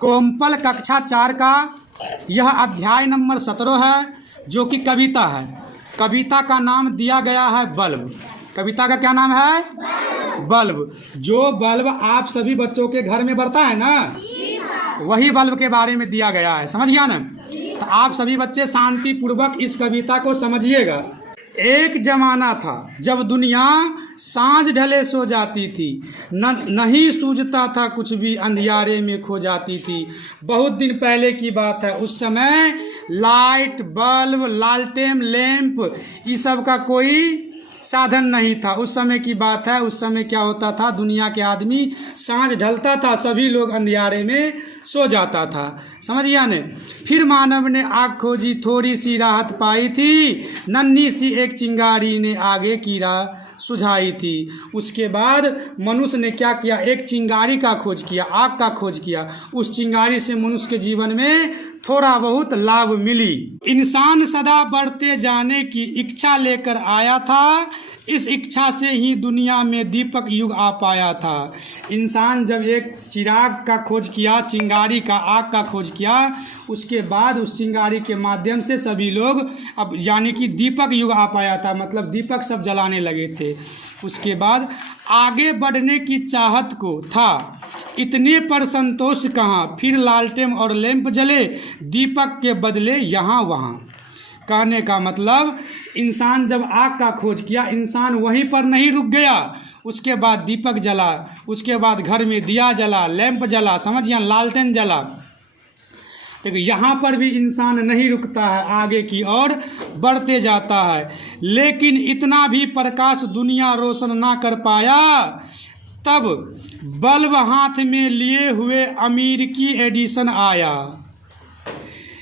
कोम्पल कक्षा 4 का यह अध्याय नंबर 17 है, जो कि कविता है। कविता का नाम दिया गया है बल्ब। कविता का क्या नाम है? बल्ब। जो बल्ब आप सभी बच्चों के घर में बढ़ता है ना, वही बल्ब के बारे में दिया गया है। समझ गया ना? तो आप सभी बच्चे शांति पूर्वक इस कविता को समझिएगा। एक जमाना था जब दुनिया सांझ ढले सो जाती थी, नहीं सूझता था कुछ भी, अंधियारे में खो जाती थी। बहुत दिन पहले की बात है। उस समय लाइट, बल्ब, लालटेन, लैंप, इस सब का कोई साधन नहीं था। उस समय की बात है। उस समय क्या होता था, दुनिया के आदमी सांझ ढलता था, सभी लोग अंधियारे में सो जाता था। समझ गया ने? फिर मानव ने आग खोजी, थोड़ी सी राहत पाई थी, नन्ही सी एक चिंगारी ने आगे की राह सुझाई थी। उसके बाद मनुष्य ने क्या किया, एक चिंगारी का खोज किया, आग का खोज किया। उस चिंगारी से मनुष्य के जीवन में थोड़ा बहुत लाभ मिली। इंसान सदा बढ़ते जाने की इच्छा लेकर आया था। इस इच्छा से ही दुनिया में दीपक युग आ पाया था। इंसान जब एक चिराग का खोज किया, चिंगारी का, आग का खोज किया, उसके बाद उस चिंगारी के माध्यम से सभी लोग अब यानी कि दीपक युग आ पाया था, मतलब दीपक सब जलाने लगे थे। उसके बाद आगे बढ़ने की चाहत को था, इतने पर संतोष कहाँ, फिर लालटेन और लैंप जले, दीपक के बदले यहाँ वहाँ। कहने का मतलब, इंसान जब आग का खोज किया, इंसान वहीं पर नहीं रुक गया। उसके बाद दीपक जला, उसके बाद घर में दिया जला, लैंप जला, समझिए, लालटेन जला। देखो यहाँ पर भी इंसान नहीं रुकता है, आगे की ओर बढ़ते जाता है। लेकिन इतना भी प्रकाश दुनिया रोशन ना कर पाया। तब बल्ब हाथ में लिए हुए अमेरिकी एडिसन आया।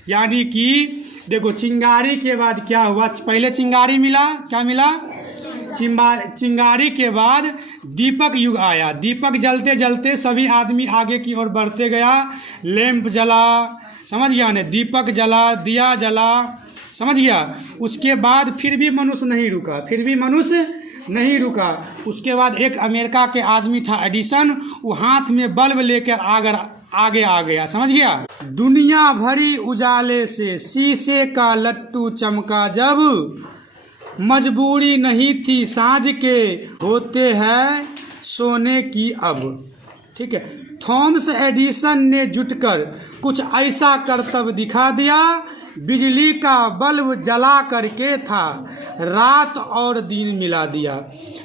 यानी कि देखो, चिंगारी के बाद क्या हुआ, पहले चिंगारी मिला, क्या मिला? चिंगारी के बाद दीपक युग आया। दीपक जलते जलते सभी आदमी आगे की ओर बढ़ते गया। लैंप जला, समझ गया ने? दीपक जला, दिया जला, समझ गया? उसके बाद फिर भी मनुष्य नहीं रुका, फिर भी मनुष्य नहीं रुका। उसके बाद एक अमेरिका के आदमी था एडिसन, वो हाथ में बल्ब लेकर आगे आ गया। समझ गया? दुनिया भरी उजाले से शीशे का लट्टू चमका जब, मजबूरी नहीं थी साँझ के होते हैं सोने की अब। ठीक है। थॉमस एडिसन ने जुटकर कुछ ऐसा करतब दिखा दिया, बिजली का बल्ब जला करके था, रात और दिन मिला दिया।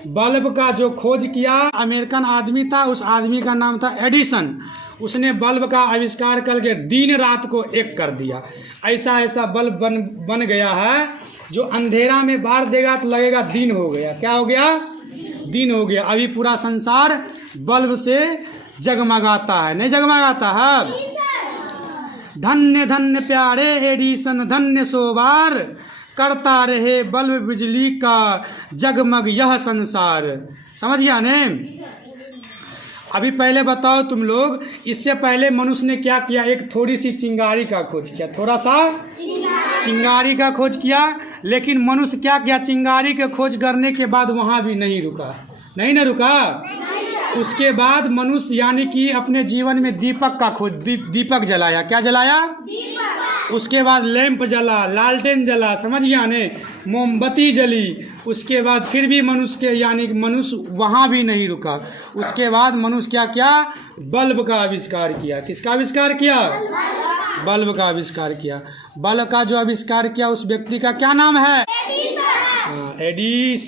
बल्ब का जो खोज किया अमेरिकन आदमी था, उस आदमी का नाम था एडिसन। उसने बल्ब का आविष्कार करके दिन रात को एक कर दिया। ऐसा ऐसा बल्ब बन गया है, जो अंधेरा में बार देगा तो लगेगा दिन हो गया। क्या हो गया? दिन हो गया। अभी पूरा संसार बल्ब से जगमगाता है, नहीं जगमगाता है? धन्य धन्य प्यारे एडिसन, धन्य सोबार, करता रहे बल्ब बिजली का जगमग यह संसार। समझ गया ने? अभी पहले बताओ तुम लोग, इससे पहले मनुष्य ने क्या किया, एक थोड़ी सी चिंगारी का खोज किया, थोड़ा सा चिंगारी का खोज किया। लेकिन मनुष्य क्या किया, चिंगारी के खोज करने के बाद वहाँ भी नहीं रुका, नहीं ना रुका। उसके बाद मनुष्य यानी कि अपने जीवन में दीपक का खोज, दीपक जलाया। क्या जलाया? दीपक। उसके बाद लैंप जला, लालटेन जला, समझ गया ने? मोमबत्ती जली। उसके बाद फिर भी मनुष्य के यानी कि मनुष्य वहाँ भी नहीं रुका। उसके बाद मनुष्य क्या किया, बल्ब का आविष्कार किया। किसका आविष्कार किया? बल्ब का आविष्कार किया। बल्ब का जो आविष्कार किया उस व्यक्ति का क्या नाम है? एडिसन। एडिसन।